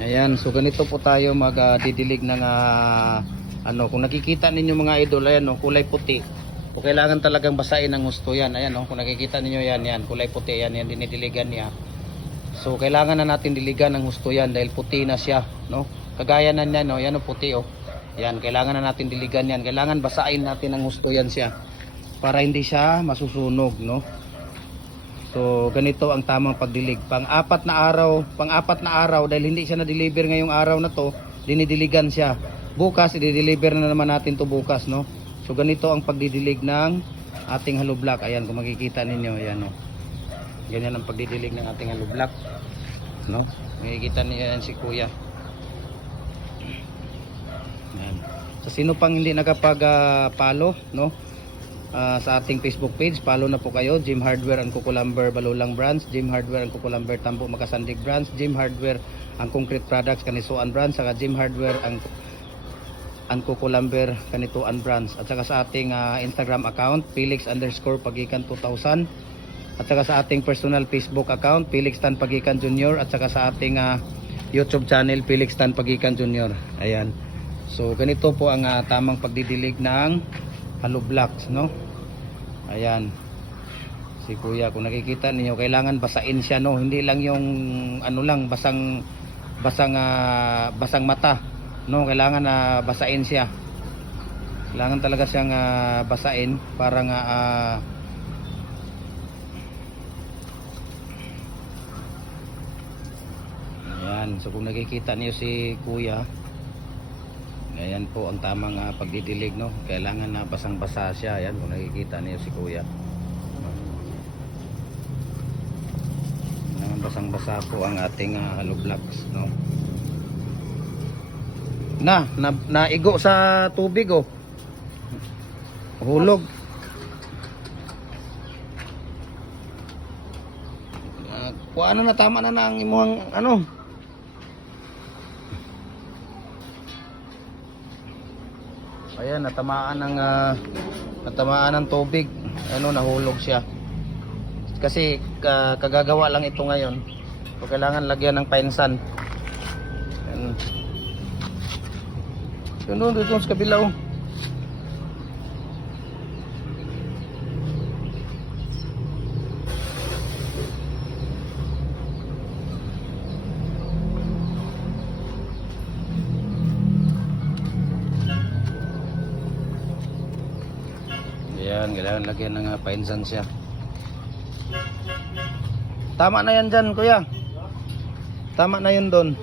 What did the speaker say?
Ayan, so ganito po tayo magdidilig ng ah, ano, kung nakikita ninyo mga idol, ayan no, kulay puti. O kailangan talagang basain ng gusto yan. Ayan no, kung nakikita ninyo yan, yan, kulay puti yan, yan dinidiligan niya. So kailangan na natin diligan ng gusto yan dahil puti na siya, no? Kagaya na niyan, no, yan o puti oh. Yan, kailangan na natin diligan yan. Kailangan basain natin ng gusto yan siya para hindi siya masusunog, no? So, ganito ang tamang pagdilig. Pang-apat na araw, pang-apat na araw dahil hindi siya na-deliver ngayong araw na to, dinidiligan siya. Bukas, i-deliver na naman natin to bukas, no? So, ganito ang pagdidilig ng ating hollow block. Ayan, kung makikita ninyo, ayan, no? Ganyan ang pagdidilig ng ating hollow block, no? Makikita niyo yan si Kuya. Ayan. Sa sino pang hindi nakapag-follow, no? Ah, sa ating Facebook page. Follow na po kayo. Jim Hardware ang Kukulamber Balulang Branch. Jim Hardware ang Kukulamber Tambo Makasandig Branch. Jim Hardware ang Concrete Products Kanisuan Branch. Saka Jim Hardware ang ang Kukulamber Kanituan Branch. At saka sa ating ah, Instagram account, Felix underscore Pagikan 2000. At saka sa ating personal Facebook account, Felix Tan Pagikan Jr. At saka sa ating ah, YouTube channel, Felix Tan Pagikan Jr. Ayan. So ganito po ang ah, tamang pagdidilig ng hollow blocks, no? Ayan. Si Kuya, kung nakikita niyo kailangan basain siya, no? Hindi lang yung ano lang, basang basang ah, basang mata, no? Kailangan na basain siya. Kailangan talaga siyang ah, basain para nga ah, Ayan, so kung nakikita niyo si Kuya, Ayan po ang tamang ah, pagdidilig no. Kailangan na basang-basa siya. Ayan kung nakikita niyo si Kuya. Kailangan basang-basa po ang ating ah, hollow blocks no. Na, na naigo sa tubig oh. Hulog. Uh, kuha na na tama na na ang imong ano. Ayan, natamaan ng ah, natamaan ng tubig. Ano, nahulog siya. Kasi ka- kagagawa lang ito ngayon. So kailangan lagyan ng painsan. Ayan. Yun doon, doon sa kabila oh. Ayan, kailangan lagyan ng uh, painsan siya. Tama na yan dyan, kuya. Tama na yun doon.